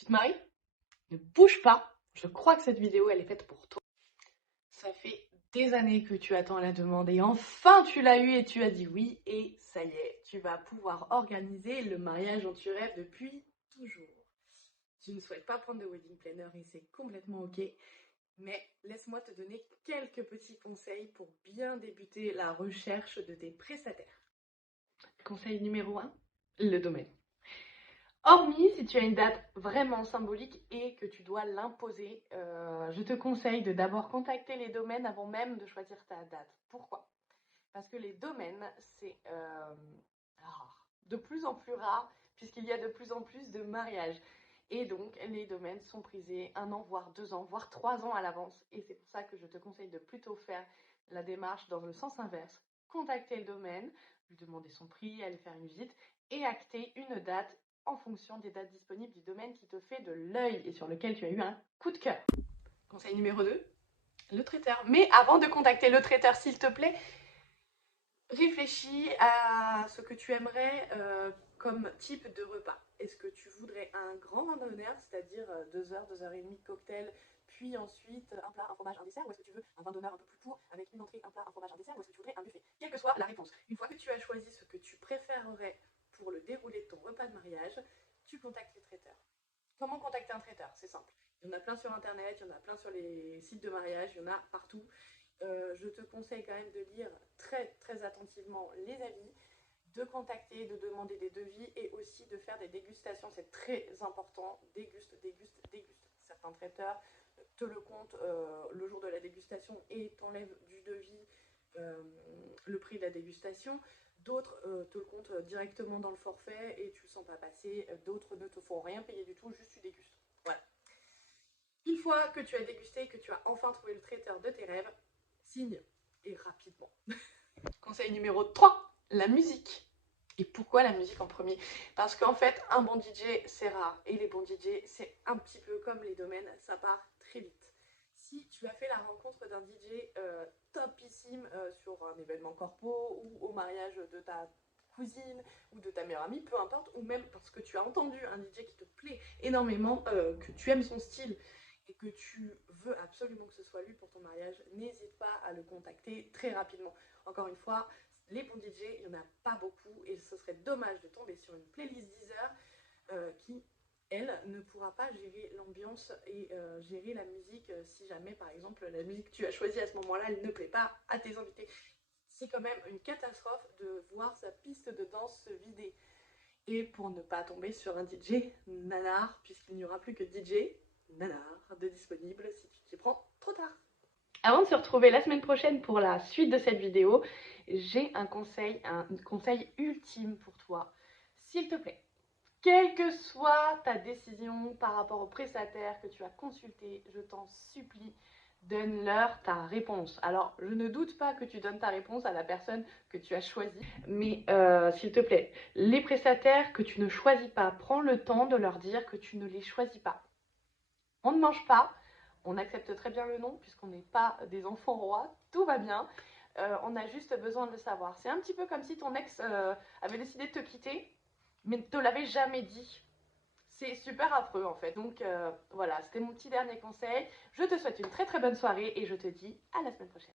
Tu te maries? Ne bouge pas. Je crois que cette vidéo, elle est faite pour toi. Ça fait des années que tu attends la demande et enfin tu l'as eu et tu as dit oui et ça y est, tu vas pouvoir organiser le mariage dont tu rêves depuis toujours. Tu ne souhaites pas prendre de wedding planner et c'est complètement ok, mais laisse-moi te donner quelques petits conseils pour bien débuter la recherche de tes prestataires. Conseil numéro 1, le domaine. Hormis si tu as une date vraiment symbolique et que tu dois l'imposer, je te conseille de d'abord contacter les domaines avant même de choisir ta date. Pourquoi? Parce que les domaines, c'est rare, de plus en plus rare, puisqu'il y a de plus en plus de mariages. Et donc, les domaines sont prisés 1 an, voire 2 ans, voire 3 ans à l'avance. Et c'est pour ça que je te conseille de plutôt faire la démarche dans le sens inverse. Contacter le domaine, lui demander son prix, aller faire une visite et acter une date en fonction des dates disponibles du domaine qui te fait de l'œil et sur lequel tu as eu un coup de cœur. Conseil numéro 2, le traiteur. Mais avant de contacter le traiteur, s'il te plaît, réfléchis à ce que tu aimerais comme type de repas. Est-ce que tu voudrais un grand randonneur, c'est-à-dire 2 heures, 2 heures et demie de cocktail, puis ensuite un plat, un fromage, un dessert, ou est-ce que tu veux un vin d'honneur un peu plus court avec une entrée, un plat, un fromage, un dessert, ou est-ce que tu voudrais un buffet? Quelle que soit la réponse, une fois que tu as choisi ce que tu préférerais pour le déroulé de ton repas de mariage, tu contactes les traiteurs. Comment contacter un traiteur? C'est simple. Il y en a plein sur internet, il y en a plein sur les sites de mariage, il y en a partout. Je te conseille quand même de lire très très attentivement les avis, de contacter, de demander des devis et aussi de faire des dégustations. C'est très important. Déguste, déguste, déguste. Certains traiteurs te le comptent le jour de la dégustation et t'enlèvent du devis le prix de la dégustation. D'autres te le comptent directement dans le forfait et tu le sens pas passer. D'autres ne te font rien payer du tout, juste tu dégustes. Voilà. Une fois que tu as dégusté, que tu as enfin trouvé le traiteur de tes rêves, signe et rapidement. Conseil numéro 3, la musique. Et pourquoi la musique en premier? Parce qu'en fait, un bon DJ, c'est rare. Et les bons DJ, c'est un petit peu comme les domaines, ça part très vite. Si tu as fait la rencontre d'un DJ topissime sur un événement corpo ou au mariage de ta cousine ou de ta meilleure amie, peu importe, ou même parce que tu as entendu un DJ qui te plaît énormément, que tu aimes son style et que tu veux absolument que ce soit lui pour ton mariage, n'hésite pas à le contacter très rapidement. Encore une fois, les bons DJ, il n'y en a pas beaucoup et ce serait dommage de tomber sur une playlist Deezer qui, elle, ne pourra pas gérer l'ambiance et gérer la musique si jamais, par exemple, la musique que tu as choisie à ce moment-là, elle ne plaît pas à tes invités. C'est quand même une catastrophe de voir sa piste de danse se vider. Et pour ne pas tomber sur un DJ nanar, puisqu'il n'y aura plus que DJ nanar de disponible si tu t'y prends trop tard. Avant de se retrouver la semaine prochaine pour la suite de cette vidéo, j'ai un conseil ultime pour toi. S'il te plaît, quelle que soit ta décision par rapport au prestataire que tu as consulté, je t'en supplie, donne-leur ta réponse. Alors, je ne doute pas que tu donnes ta réponse à la personne que tu as choisie, mais s'il te plaît, les prestataires que tu ne choisis pas, prends le temps de leur dire que tu ne les choisis pas. On ne mange pas, on accepte très bien le nom puisqu'on n'est pas des enfants rois, tout va bien. On a juste besoin de le savoir. C'est un petit peu comme si ton ex avait décidé de te quitter, mais ne te l'avait jamais dit. C'est super affreux en fait. Donc voilà, c'était mon petit dernier conseil. Je te souhaite une très très bonne soirée et je te dis à la semaine prochaine.